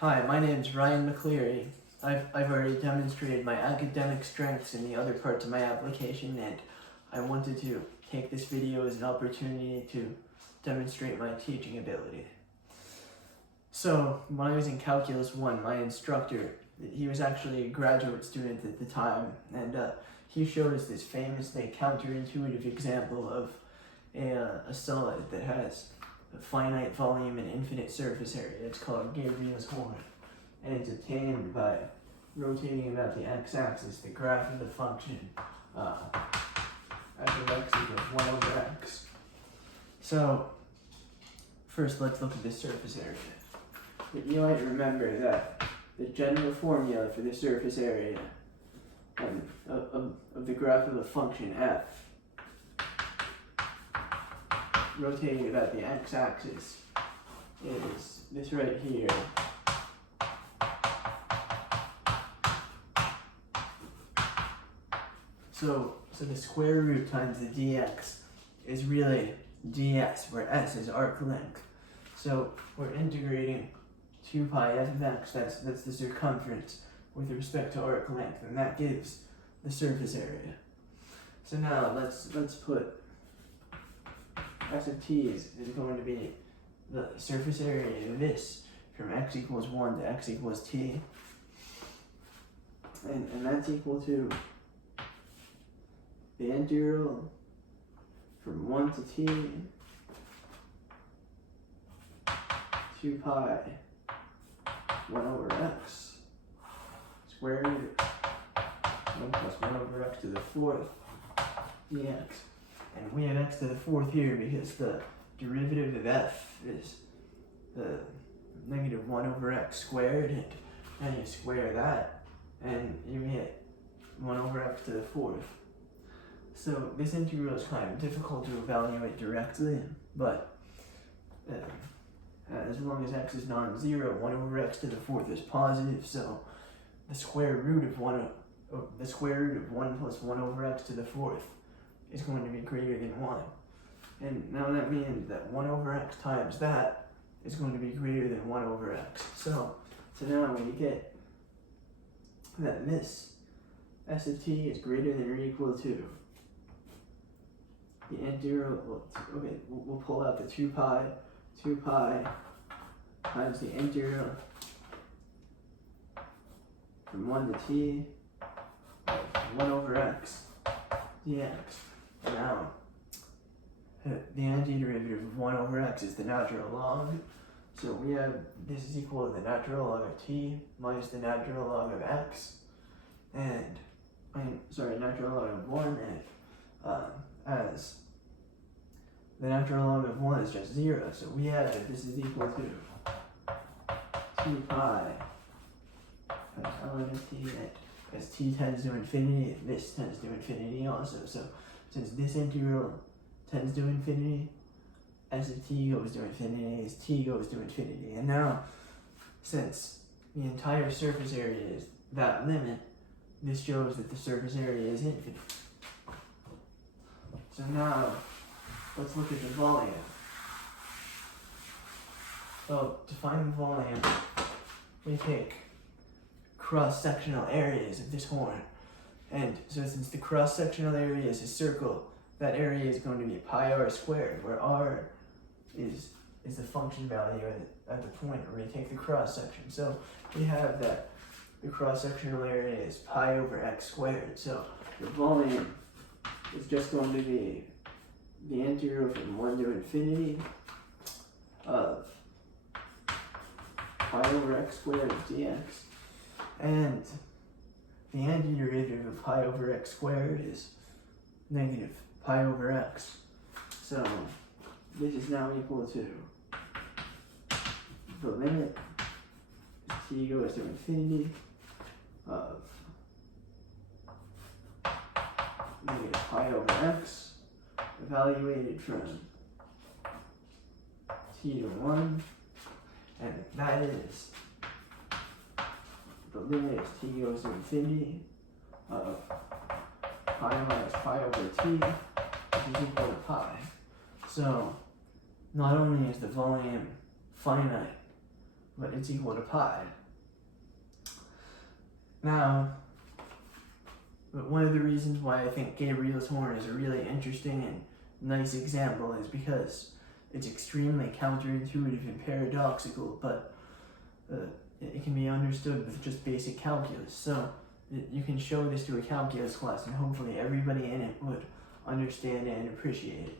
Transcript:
Hi, my name's Ryan McCleary. I've already demonstrated my academic strengths in the other parts of my application, and I wanted to take this video as an opportunity to demonstrate my teaching ability. So, when I was in Calculus 1, my instructor, he was actually a graduate student at the time, and he showed us this famously counterintuitive example of a solid that has a finite volume and infinite surface area. It's called Gabriel's horn, and it's obtained by rotating about the x-axis the graph of the function f of x equals 1 over x. So first let's look at the surface area. But you might remember that the general formula for the surface area of the graph of a function f rotating about the x-axis is this right here. So the square root times the dx is really ds, where s is arc length. So we're integrating 2 pi f of x, that's the circumference with respect to arc length, and that gives the surface area. So now let's put s of t is going to be the surface area of this from x equals 1 to x equals t. And that's equal to the integral from 1 to t 2 pi 1 over x square root 1 plus 1 over x to the 4th dx. And we have x to the 4th here because the derivative of f is the negative 1 over x squared, and then you square that and you get 1 over x to the 4th. So this integral is kind of difficult to evaluate directly, but as long as x is non-zero, 1 over x to the 4th is positive, so the square root of 1 plus 1 over x to the 4th is going to be greater than 1. And now that means that 1 over x times that is going to be greater than 1 over x. So now we get that this s of t is greater than or equal to the integral, we'll pull out the 2 pi times the integral from 1 to t of 1 over x dx. And now the antiderivative of 1 over x is the natural log. So we have this is equal to the natural log of t minus the natural log of x, and natural log of 1, and as the natural log of 1 is just 0, so we have that this is equal to 2 pi times ln of t, and as t tends to infinity, this tends to infinity also. So since this integral tends to infinity, s of t goes to infinity as t goes to infinity. And now, since the entire surface area is that limit, this shows that the surface area is infinite. So now, let's look at the volume. So to find the volume, we take cross-sectional areas of this horn. And so since the cross-sectional area is a circle, that area is going to be pi r squared, where r is the function value at the point where we take the cross-section. So we have that the cross-sectional area is pi over x squared. So the volume is just going to be the integral from 1 to infinity of pi over x squared dx. And the antiderivative of pi over x squared is negative pi over x. So this is now equal to the limit as t goes to infinity of negative pi over x evaluated from t to 1, and that is the limit as t goes to infinity of pi minus pi over t, which is equal to pi. So not only is the volume finite, but it's equal to pi. Now, one of the reasons why I think Gabriel's horn is a really interesting and nice example is because it's extremely counterintuitive and paradoxical, but it can be understood with just basic calculus. So you can show this to a calculus class and hopefully everybody in it would understand and appreciate it.